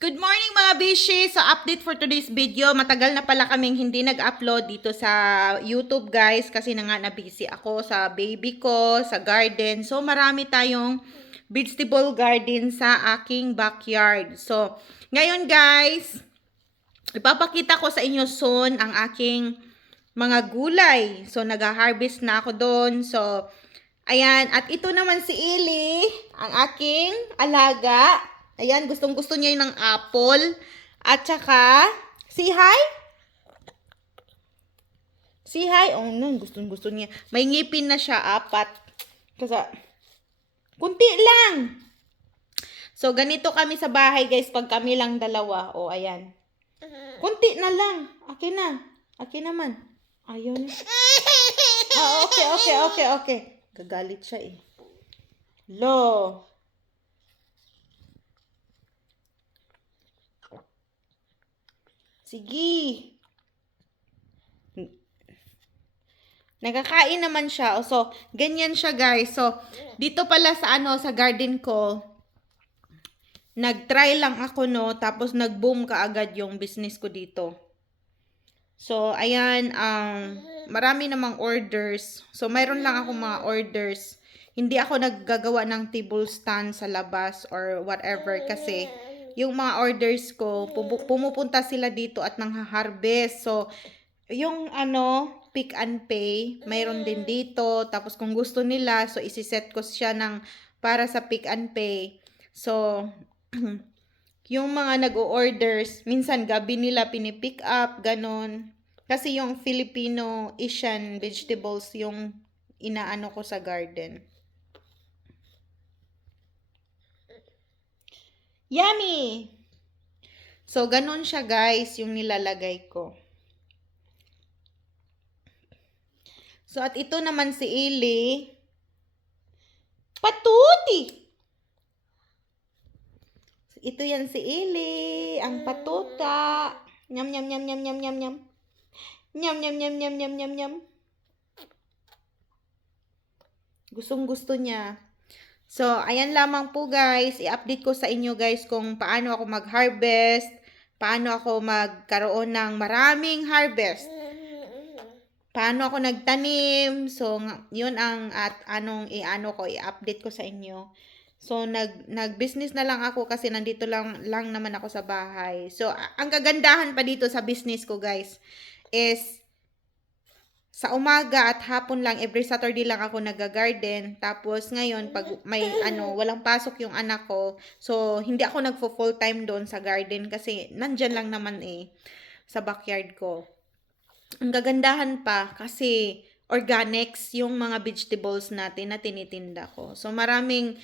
Good morning mga bishi! So update for today's video, matagal na pala kaming hindi nag-upload dito sa YouTube guys kasi na nga na-busy ako sa baby ko, sa garden. So marami tayong vegetable garden sa aking backyard. So ngayon guys, ipapakita ko sa inyo soon ang aking mga gulay. So nag-harvest na ako doon. So ayan, at ito naman si Ili, ang aking alaga. Ayan, gustong-gusto niya yung ng apple. At saka, say hi. Say hi. Oh, no, gustong-gusto niya. May ngipin na siya, 4. Kasi, kunti lang. So, ganito kami sa bahay, guys, pag kami lang dalawa. Oh, ayan. Kunti na lang. Akin na. Akin naman. Ayaw na. Okay. Gagalit siya eh. Lo. Sige. Nagkakain naman siya. So, ganyan siya guys. So, dito pala sa sa garden ko, nag-try lang ako no, tapos nag-boom kaagad yung business ko dito. So, ayan, marami namang orders. So, mayroon lang ako mga orders. Hindi ako naggagawa ng table stand sa labas or whatever kasi yung mga orders ko, pumupunta sila dito at nangha-harvest. So, yung pick and pay, mayroon din dito. Tapos kung gusto nila, so isi-set ko siya para sa pick and pay. So, yung mga nag-o-orders, minsan gabi nila pinipick up, ganon. Kasi yung Filipino Asian vegetables yung inaano ko sa garden. Yummy! So, ganun siya guys, yung nilalagay ko. So, at ito naman si Ili. Patuti! Ito yan si Ili, ang patuta. Nyam, nyam, nyam, nyam, nyam, nyam, nyam. Nyam, nyam, nyam, nyam, nyam, nyam, nyam. Gustong-gusto niya. So, ayan lamang po guys. I-update ko sa inyo guys kung paano ako mag-harvest, paano ako magkaroon ng maraming harvest, paano ako nagtanim. So, yun ang i-update ko sa inyo. So, nag-business na lang ako kasi nandito lang naman ako sa bahay. So, ang kagandahan pa dito sa business ko guys is sa umaga at hapon lang, every Saturday lang ako nag-garden. Tapos ngayon, pag may walang pasok yung anak ko, so hindi ako nagfo-full time doon sa garden kasi nandyan lang naman sa backyard ko. Ang gagandahan pa kasi organics yung mga vegetables natin na tinitinda ko. So marami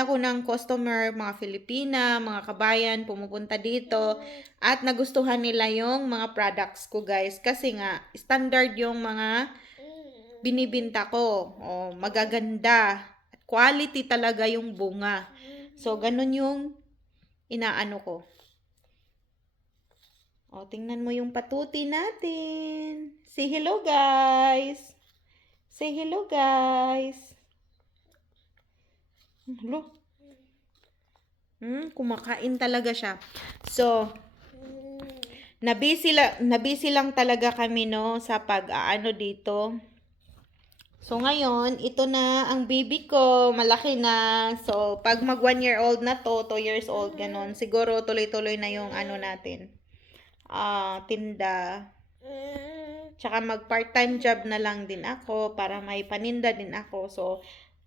ako ng customer, mga Filipina, mga kabayan, pumupunta dito at nagustuhan nila yung mga products ko guys. Kasi nga, standard yung mga binibinta ko. O, magaganda. At quality talaga yung bunga. So, ganun yung inaano ko. O, tingnan mo yung patuti natin. Say hello guys. Say hello guys. Hello. Kumakain talaga siya. So, nabisi lang talaga kami no sa pag-aano dito. So, ngayon, ito na ang baby ko. Malaki na. So, pag mag 1 year old na to, 2 years old, ganon. Siguro tuloy-tuloy na yung natin. Tinda. Tsaka mag part-time job na lang din ako para may paninda din ako. So,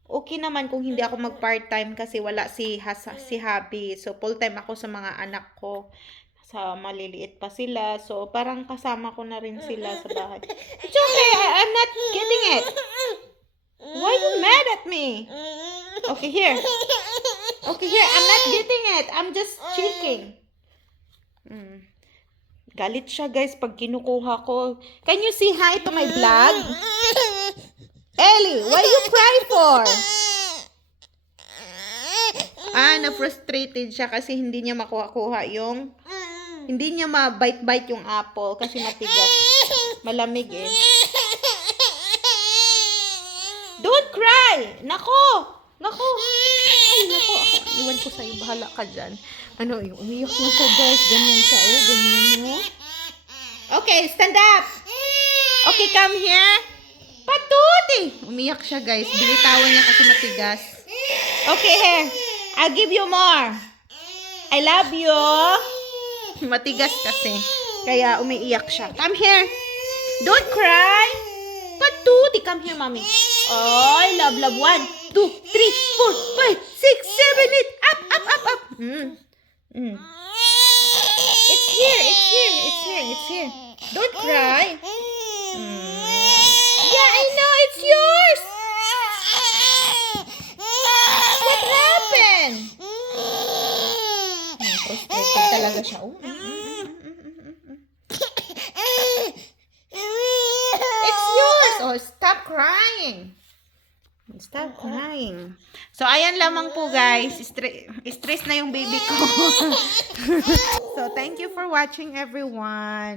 okay naman kung hindi ako mag part-time kasi wala si hubby. So, full-time ako sa mga anak ko. Sa maliliit pa sila. So, parang kasama ko na rin sila sa bahay. It's okay. I'm not getting it. Why are you mad at me? Okay, here. Okay, here. I'm not getting it. I'm just checking. Galit siya guys pag kinukuha ko. Can you say hi to my vlog? Ellie, why you cry for? Na-frustrated siya kasi hindi niya makuha-kuha hindi niya ma-bite-bite yung apple kasi matigas. Malamig eh. Don't cry! Nako! Nako. Ay, nako. Ako, iwan ko sa'yo. Bahala ka dyan. Ano, yung umiyak na siya, guys. Ganyan siya. Oh, ganyan mo. Okay, stand up. Okay, come here. Patuti. Umiyak siya, guys. Binitawan niya kasi matigas. Okay, here. I'll give you more. I love you. Matigas kasi. Kaya umiiyak siya. Come here. Don't cry. Patuti. Come here, mommy. Oh, I love. 1, 2, 3, 4, 5, 6, 7, 8. Up, up, up, up. It's here. It's here. It's here. It's here. Don't cry. Yeah, I know. It's yours. What happened? Frustrated talaga siya. Oh. It's yours. Oh, stop crying. Stop crying. So, ayan lamang po, guys. Stress na yung baby ko. So, thank you for watching, everyone.